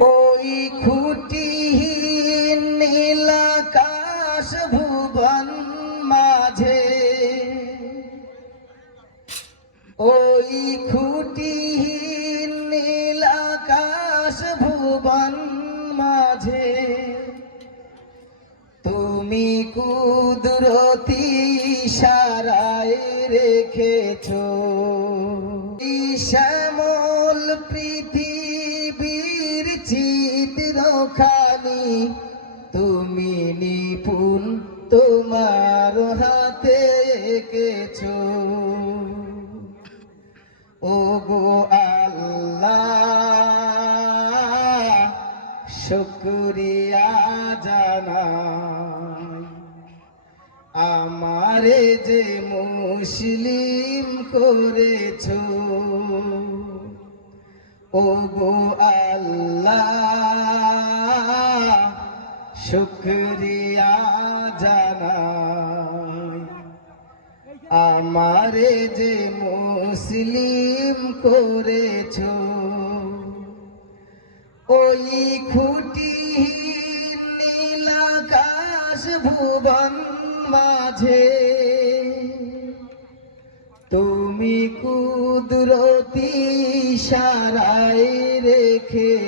ওই খুঁটিহীন নীলাকাশ ভুবন মাঝে। ওই খুঁটিহীন নীলাকাশ ভুবন মাঝে। তুমি কুদরতি সারায় রেখেছ। শ্যামল পৃথিবীর তুমি নিপুণ, তোমার হাতে এঁকেছ। ও গো আল্লাহ, শুক্রিয়া জানাই। আমারে যে মুসলিম করেছ ও গো আল্লাহ শুক্রিয়া জানাই। আমারে যে মুসলিম করেছ, ওই খুঁটি নীলাকাশ ভুবন মাঝে। তুমি কুদরতি সারাই রেখেছ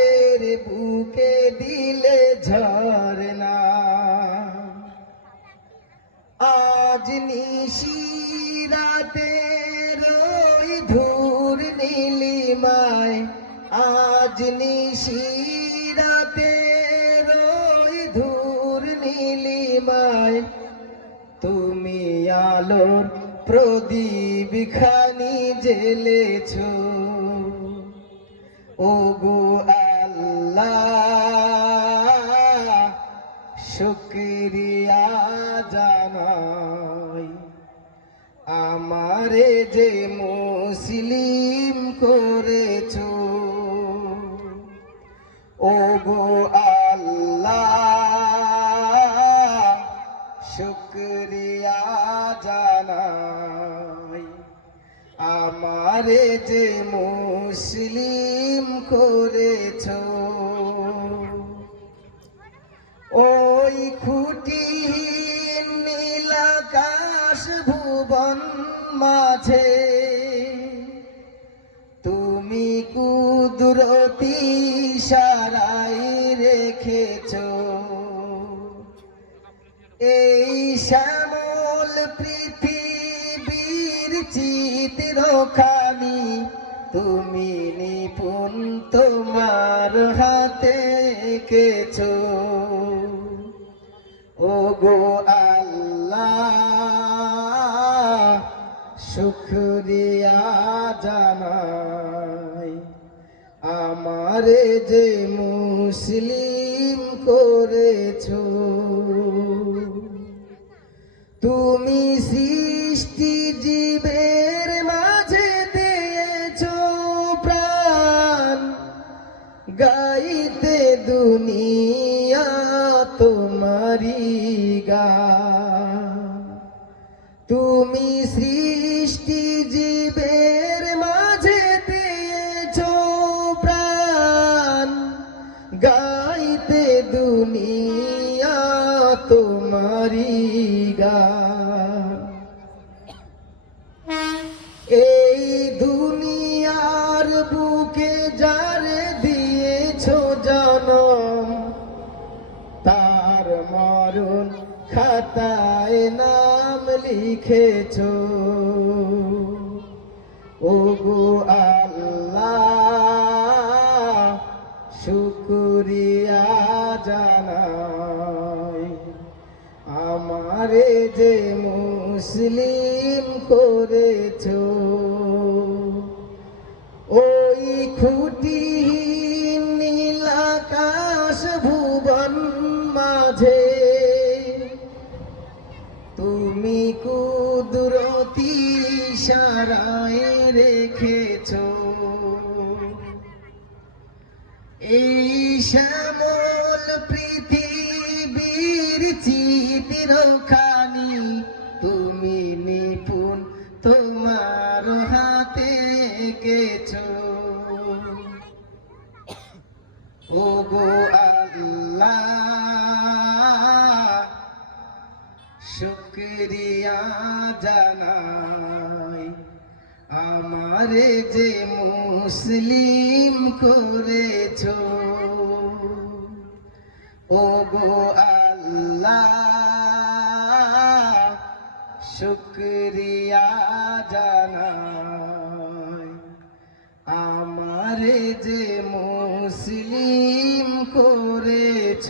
আজ নিশিরাতে রই ধূর নীলিমায়। আজ নিশিরাতে রই ধূর নীলিমায়। তুমি আলোর প্রদীপ খানি জেলেছ ও গো মুসলিম করেছ। ও গো আল্লাহ শুক্রিয়া জানাই। আমারে যে মুসলিম করেছ ওই খুঁটি সারাই রেখেছ। এই শ্যামল পৃথিবীর চিত্রখানি তুমি নিপুণ তোমার হাতে কেছ ও গো আল্লাহ, শুক্রিয়া জানাই। আমারে যে মুসলিম করেছ, তুমি সৃষ্টি জীবের মাঝে দিয়েছ প্রাণ, গাইতে দুনিয়া তোমারি গান তুমি সৃষ্টি এই দুনিয়ার বুকে যারে দিয়েছ জনম, তার মরণ খাতায় নাম লিখেছ। ও গো আল্লাহ, শুক্রিয়া জানাই। আমারে যে মুসলিম করেছ হারায় রেখেছ। এই শ্যামল পৃথিবীর চিতিরখানি, তুমি নিপুণ তোমার হাতে গেছ ও গো আল্লাহ, শুক্রিয়া জানা আমারে যে মুসলিম করেছ ও গো আল্লাহ শুক্রিয়া জানাই। আমারে যে মুসলিম করেছ